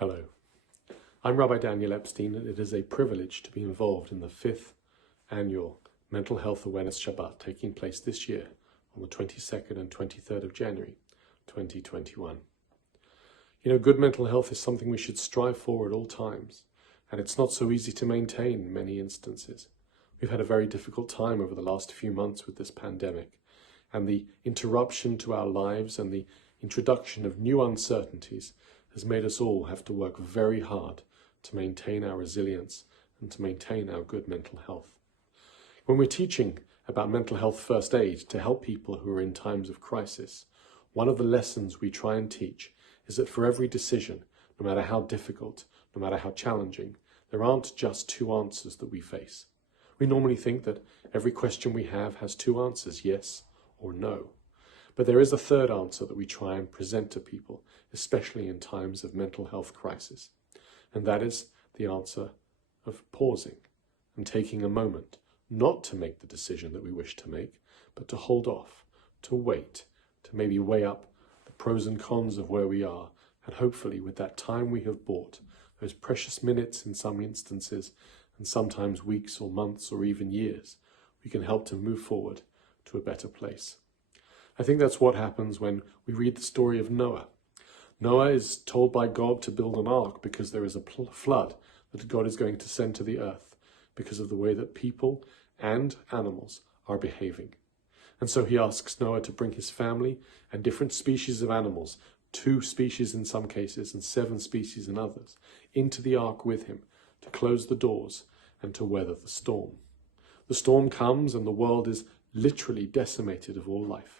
Hello, I'm Rabbi Epstein, and it is a privilege to be involved in the 5th annual Mental Health Awareness Shabbat taking place this year on the 22nd and 23rd of January 2021. You know, good mental health is something we should strive for at all times, and it's not so easy to maintain in many instances. We've had a very difficult time over the last few months with this pandemic, and the interruption to our lives and the introduction of new uncertainties has made us all have to work very hard to maintain our resilience and to maintain our good mental health. When we're teaching about mental health first aid to help people who are in times of crisis, one of the lessons we try and teach is that for every decision, no matter how difficult, no matter how challenging, there aren't just two answers that we face. We normally think that every question we have has two answers, yes or no. But there is a third answer that we try and present to people, especially in times of mental health crisis. And that is the answer of pausing and taking a moment, not to make the decision that we wish to make, but to hold off, to wait, to maybe weigh up the pros and cons of where we are. And hopefully with that time we have bought, those precious minutes in some instances, and sometimes weeks or months or even years, we can help to move forward to a better place. I think that's what happens when we read the story of Noah. Noah is told by God to build an ark because there is a flood that God is going to send to the earth because of the way that people and animals are behaving. And so he asks Noah to bring his family and different species of animals, 2 species in some cases and 7 species in others, into the ark with him to close the doors and to weather the storm. The storm comes and the world is literally decimated of all life.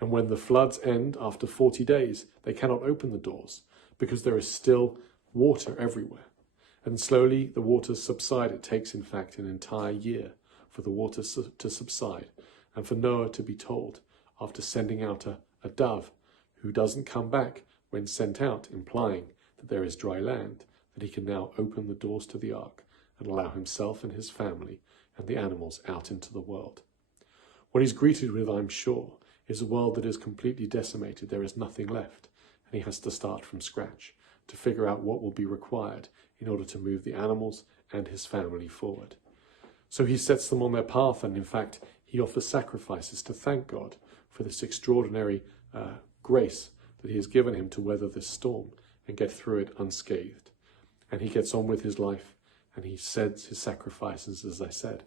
And when the floods end after 40 days, they cannot open the doors because there is still water everywhere. And slowly the waters subside. It takes, in fact, an entire year for the water to subside and for Noah to be told, after sending out a dove who doesn't come back when sent out, implying that there is dry land, that he can now open the doors to the ark and allow himself and his family and the animals out into the world. What he's greeted with, I'm sure, is a world that is completely decimated. There is nothing left, and he has to start from scratch to figure out what will be required in order to move the animals and his family forward. So he sets them on their path, and in fact he offers sacrifices to thank God for this extraordinary grace that he has given him to weather this storm and get through it unscathed. And he gets on with his life, and he sends his sacrifices, as I said,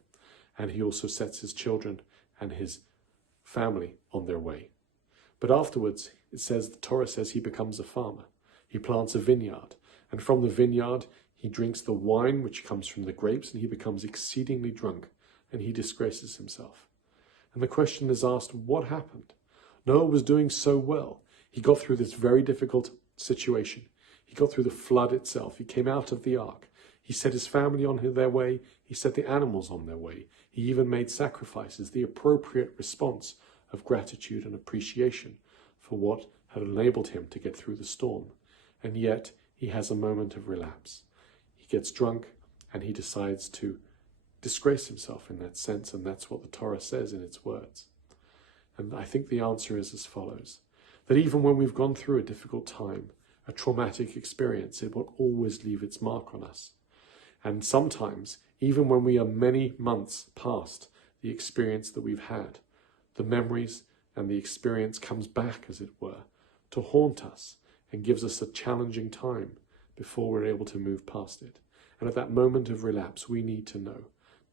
and he also sets his children and his family on their way. But afterwards, it says, the Torah says, he becomes a farmer. He plants a vineyard, and from the vineyard he drinks the wine which comes from the grapes, and he becomes exceedingly drunk, and he disgraces himself. And the question is asked, what happened? Noah was doing so well. He got through this very difficult situation. He got through the flood itself. He came out of the ark. He set his family on their way. He set the animals on their way. He even made sacrifices, the appropriate response of gratitude and appreciation for what had enabled him to get through the storm. And yet he has a moment of relapse. He gets drunk and he decides to disgrace himself in that sense, and that's what the Torah says in its words. And I think the answer is as follows, that even when we've gone through a difficult time, a traumatic experience, it will always leave its mark on us. And sometimes, even when we are many months past the experience that we've had, the memories and the experience comes back, as it were, to haunt us and gives us a challenging time before we're able to move past it. And at that moment of relapse, we need to know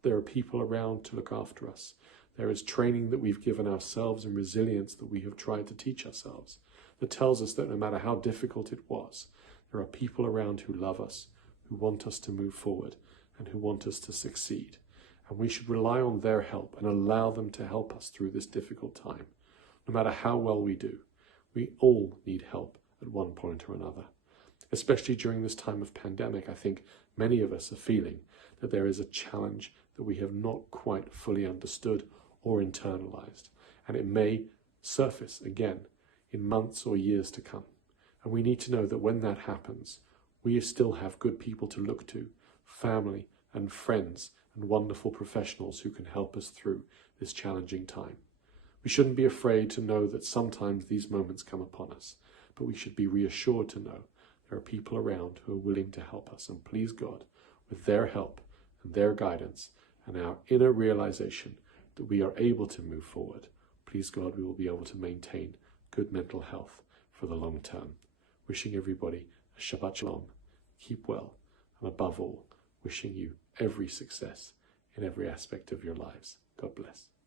there are people around to look after us. There is training that we've given ourselves and resilience that we have tried to teach ourselves that tells us that no matter how difficult it was, there are people around who love us, who want us to move forward and who want us to succeed. And we should rely on their help and allow them to help us through this difficult time. No matter how well we do, we all need help at one point or another. Especially during this time of pandemic, I think many of us are feeling that there is a challenge that we have not quite fully understood or internalized. And it may surface again in months or years to come. And we need to know that when that happens, we still have good people to look to, family and friends and wonderful professionals who can help us through this challenging time. We shouldn't be afraid to know that sometimes these moments come upon us, but we should be reassured to know there are people around who are willing to help us. And please God, with their help and their guidance and our inner realization that we are able to move forward, please God, we will be able to maintain good mental health for the long term. Wishing everybody a Shabbat Shalom, keep well, and above all, wishing you every success in every aspect of your lives. God bless.